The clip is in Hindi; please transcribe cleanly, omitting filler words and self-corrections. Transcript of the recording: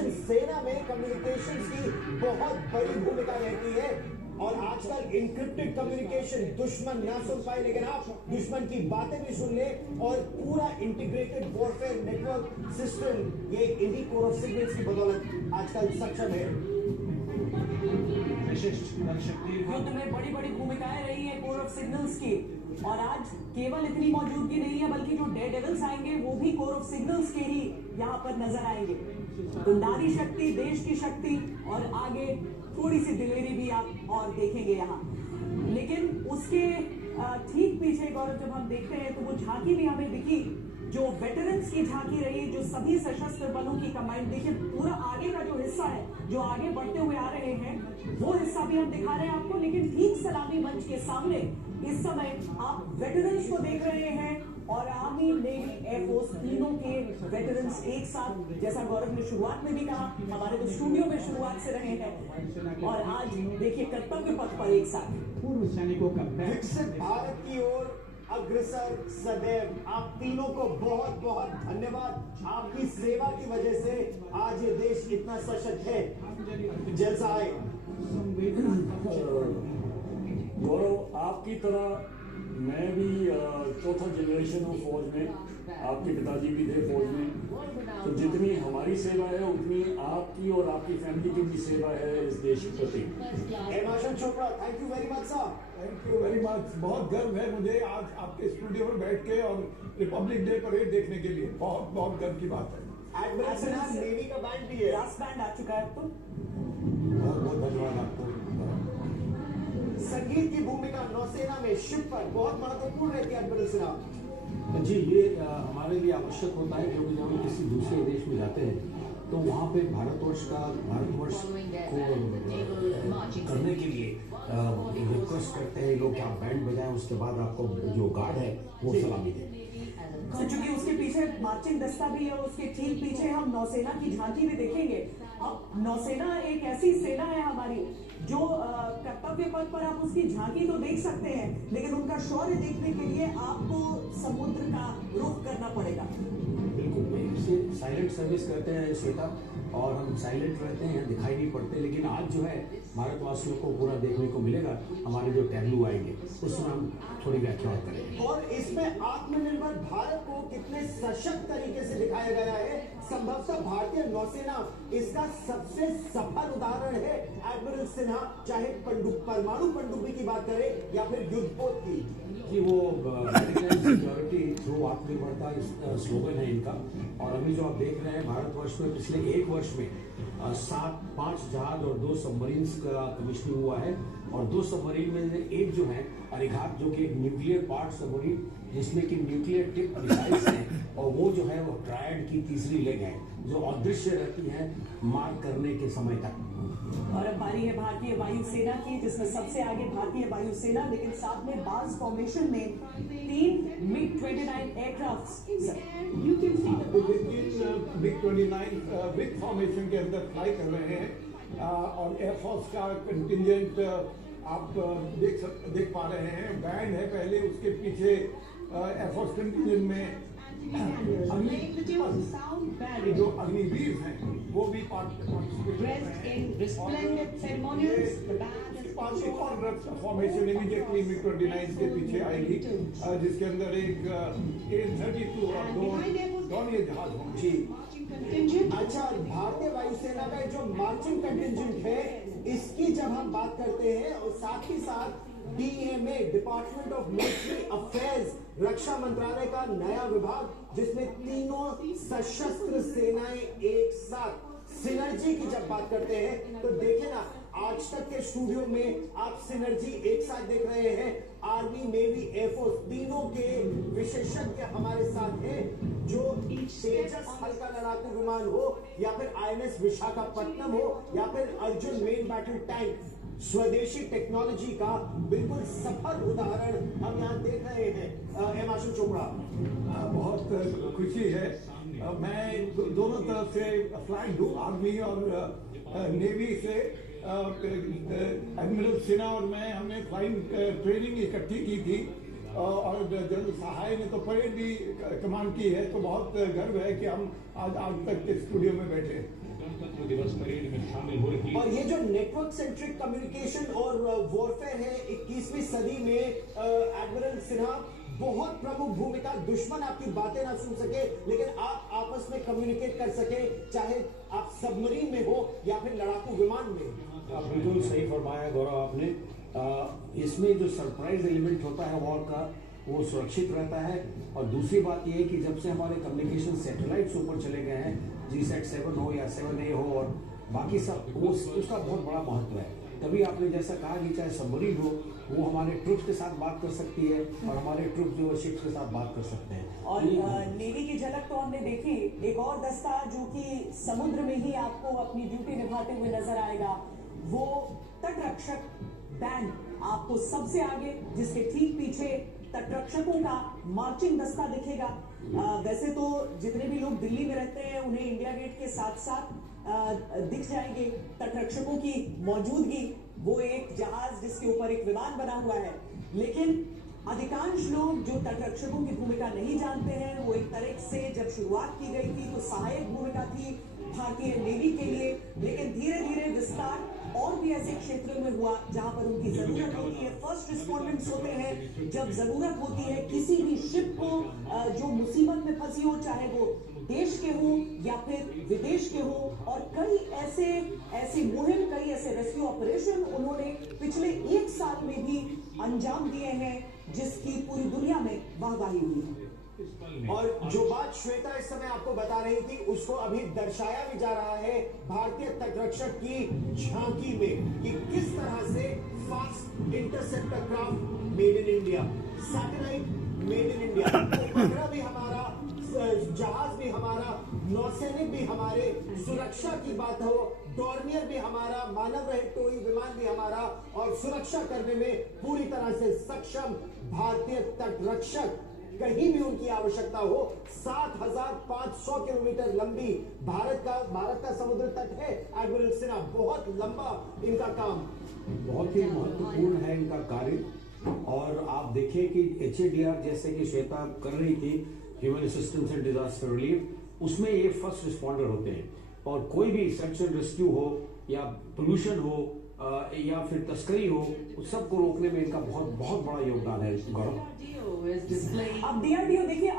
कम्युनिकेशन, सेना में कम्युनिकेशन की बहुत बड़ी भूमिका रहती है। और आजकल इंक्रिप्टेड कम्युनिकेशन दुश्मन ना सुन पाए, लेकिन आप दुश्मन की बातें भी सुन ले, और पूरा इंटीग्रेटेड वॉरफेयर नेटवर्क सिस्टम ये इन्हीं कोर ऑफ सिग्नल्स की बदौलत आजकल सक्षम है। विशिष्ट शक्ति युद्ध में बड़ी बड़ी भूमिकाएं रही है कोर ऑफ सिग्नल्स की, और आज केवल इतनी मौजूदगी नहीं है बल्कि जो डेयरडेविल्स आएंगे वो भी कोर ऑफ सिग्नल्स के ही यहाँ पर नजर आएंगे। तो नारी शक्ति, देश की शक्ति, और आगे थोड़ी सी दिलेरी भी आप और देखेंगे यहाँ। लेकिन उसके ठीक पीछे गौरव जब हम देखते हैं तो वो झांकी भी हमें दिखी, जो वेटरन्स की झांकी रही, जो सभी सशस्त्र बलों की कमांड। देखिए पूरा आगे का जो हिस्सा है, जो आगे बढ़ते हुए आ रहे हैं, वो हिस्सा भी हम दिखा रहे हैं आपको। लेकिन ठीक सलामी मंच के सामने इस समय आप वेटरन्स को देख रहे हैं, और आर्मी, नेवी, एयरफोर्स तीनों के वेटरन्स एक साथ, जैसा गौरव ने शुरुआत में भी कहा, हमारे तो स्टूडियो में शुरुआत से रहे हैं, और आज देखिए कर्तव्य पथ पर एक साथ पूर्व सैनिकों का विकसित भारत की ओर अग्रसर सदैव। आप तीनों को बहुत बहुत धन्यवाद। आपकी सेवा की वजह से आज ये देश इतना सशक्त है। जैसा है गौरव, आपकी तरह मैं भी चौथा जनरेशन हूँ फौज में, आपके पिताजी भी थे फौज में। तो जितनी हमारी सेवा है उतनी आपकी और आपकी फैमिली की भी सेवा है इस देश के प्रति। Himachal Chopra, thank you very much sir. Thank you very much. बहुत गर्व है मुझे आज आपके स्टूडियो में बैठ के और रिपब्लिक डे परेड देखने के लिए। बहुत बहुत गर्व की बात है। एडमिरल सिन्हा, नेवी का बैंड भी है। ब्रास बैंड आ चुका है अब तो। बहुत बहुत धन्यवाद आपको। संगीत की भूमिका नौसेना में शिप पर बहुत महत्वपूर्ण रहती है एडमिरल सिन्हा। जी, ये हमारे लिए आवश्यक होता है, क्योंकि जब हम किसी दूसरे देश में जाते हैं तो वहाँ पे भारतवर्ष को करने के लिए रिक्वेस्ट करते हैं लोग कि आप बैंड बजाएं, उसके बाद आपको जो गार्ड है वो सलामी दें। तो चूंकि उसके पीछे मार्चिंग दस्ता भी है, उसके ठीक पीछे हम नौसेना की झांकी भी देखेंगे। अब नौसेना एक ऐसी सेना है हमारी जो कर्तव्य पथ पर आप उसकी झांकी तो देख सकते हैं, लेकिन उनका शौर्य देखने के लिए आपको समुद्र का रुख करना पड़ेगा। बिल्कुल, साइलेंट सर्विस करते हैं श्वेता, और हम साइलेंट रहते हैं, दिखाई नहीं पड़ते। लेकिन आज जो है भारतवासियों को पूरा देखने को मिलेगा। हमारे जो टैब्लू आएंगे उसमें हम थोड़ी व्याख्या करेंगे, और इसमें आत्मनिर्भर भारत को कितने सशक्त तरीके से दिखाया गया है। संभवतः भारतीय नौसेना इसका सबसे सफल उदाहरण है। एडमिरल सिन्हा, चाहे परमाणु पनडुब्बी की बात करें या फिर युद्धपोत की। कि वो सिक्योरिटी थ्रू आत्मनिर्भरता स्लोगन है इनका। और अभी जो आप देख रहे हैं भारतवर्ष में पिछले एक वर्ष में 5 जहाज और 2 सबमरीन्स का कमीशनिंग हुआ है। और 2 सबमरीन में एक जो है अरिघात, जो कि एक न्यूक्लियर पार्ट सबमरीन जिसमें कि न्यूक्लियर टिप मिसाइल्स हैं, और वो जो है वो ट्रायड की तीसरी लेग है जो अदृश्य रहती है मार्क करने के समय तक। और अब बारी है भारतीय वायुसेना की, जिसमें सबसे आगे भारतीय वायुसेना, लेकिन साथ में बार्स फॉर्मेशन में 3 MiG-29 aircraft. You can see MiG-29 big formation के अंदर फ्लाई कर रहे हैं, और एयरफोर्स का कंटिंजेंट आप देख पा रहे हैं। बैंड है पहले, उसके पीछे एयरफोर्स कंटिंजेंट में जो अग्निवीर हैं वो भी फॉर्मेशन इमीडिएटली MiG-29 के पीछे आएगी, जिसके अंदर एक AN-32 और 2 डॉनियर जहाज होंगे। अच्छा, भारतीय वायुसेना का जो मार्चिंग कंटिंजेंट है, इसकी जब हम बात करते हैं, और साथ ही साथ DMA, department of military affairs, रक्षा मंत्रालय का नया विभाग, जिसमें तीनों सशस्त्र सेनाएं एक साथ सिनर्जी की जब बात करते हैं, तो देखे ना, आज तक के स्टूडियो में आप सिनर्जी एक साथ देख रहे हैं। आर्मी, नेवी, एयरफोर्स तीनों के विशेषज्ञ हमारे साथ हैं, जो तेजस हल्का लड़ाकू विमान हो, या फिर INS विशाखापट्टनम हो, या फिर अर्जुन मेन बैटल टैंक, स्वदेशी टेक्नोलॉजी का बिल्कुल सफल उदाहरण हम यहाँ देख रहे हैं। हिमाचल चोपड़ा, बहुत खुशी है। मैं दोनों तरफ से फ्लाइट हूँ, आर्मी और नेवी से। एडमिरल सिन्हा और मैं, हमने फ्लाइंग ट्रेनिंग इकट्ठी की थी, और जनरल सहाय ने तो परेड भी कमान की है। तो बहुत गर्व है कि हम आज तक के स्टूडियो में बैठे हैं। शामिल हो रही है। और ये जो नेटवर्क सेंट्रिक कम्युनिकेशन और वॉरफेयर है 21वीं सदी में, एडमिरल सिन्हा, बहुत प्रमुख भूमिका। दुश्मन आपकी बातें ना सुन सके लेकिन आप आपस में कम्युनिकेट कर सके, चाहे आप सबमरीन में हो या फिर लड़ाकू विमान में। बिल्कुल सही फरमाया गौरव आपने। इसमें जो सरप्राइज एलिमेंट होता है वॉर का, वो सुरक्षित रहता है। और दूसरी बात यह है कि जब से हमारे कम्युनिकेशन सैटेलाइट्स ऊपर चले गए हैं, GSAT-7 हो या 7A हो और बाकी सब, उसका बहुत बड़ा महत्व है। तभी आपने जैसा कहा कि चाहे सबमरीन हो, वो हमारे ट्रुप्स के साथ बात कर सकती है और हमारे ट्रुप्स जो शिप्स के साथ बात कर सकते हैं। और नेवी की झलक तो हमने देखी। एक और दस्ता जो कि समुद्र में ही आपको अपनी ड्यूटी निभाते हुए नजर आएगा, वो तटरक्षक बैंड आपको सबसे आगे, जिसके ठीक पीछे तटरक्षकों का मार्चिंग दस्ता दिखेगा। वैसे तो जितने भी लोग दिल्ली में रहते हैं उन्हें इंडिया गेट के साथ साथ दिख जाएंगे तटरक्षकों की मौजूदगी। वो एक जहाज जिसके ऊपर एक विमान बना हुआ है, लेकिन अधिकांश लोग जो तटरक्षकों की भूमिका नहीं जानते हैं, वो एक तरह से जब शुरुआत की गई थी तो सहायक भूमिका थी भारतीय नेवी के लिए, लेकिन धीरे धीरे विस्तार और भी ऐसे क्षेत्रों में हुआ जहां पर उनकी जरूरत होती है। फर्स्ट रिस्पॉन्डेंट्स होते हैं जब जरूरत होती है किसी भी शिप को जो मुसीबत में फंसी हो, चाहे वो देश के हो या फिर विदेश के हो। और कई ऐसे मुहिम, कई ऐसे रेस्क्यू ऑपरेशन उन्होंने पिछले 1 साल में भी अंजाम दिए हैं, जिसकी पूरी दुनिया में वाहवाही हुई है। और जो बात श्वेता इस समय आपको बता रही थी, उसको अभी दर्शाया भी जा रहा है भारतीय तटरक्षक की झांकी में, कि किस तरह से fast interceptor craft made in India, satellite made in India, उपग्रह भी हमारा, जहाज भी हमारा, नौसैनिक भी हमारे, सुरक्षा की बात हो, डॉर्नियर भी हमारा, मानव रहित टोई विमान भी हमारा, और सुरक्षा करने में पूरी तरह से सक्षम भारतीय तटरक्षक। कहीं भी उनकी आवश्यकता हो, 7,500 किलोमीटर लंबी भारत का समुद्र तट है एडमिरल सिन्हा। बहुत लंबा इनका काम, बहुत ही महत्वपूर्ण है इनका कार्य। और आप देखिए कि HADR जैसे कि श्वेता कर रही थी, human assistance and disaster relief, उसमें ये फर्स्ट रिस्पॉन्डर होते हैं। और कोई भी सर्च एंड रेस्क्यू हो या पोल्यूशन हो या फिर तस्करी हो, उस सबको रोकने में इनका बहुत बहुत बड़ा योगदान है। गौरव, अब DRDO देखिए।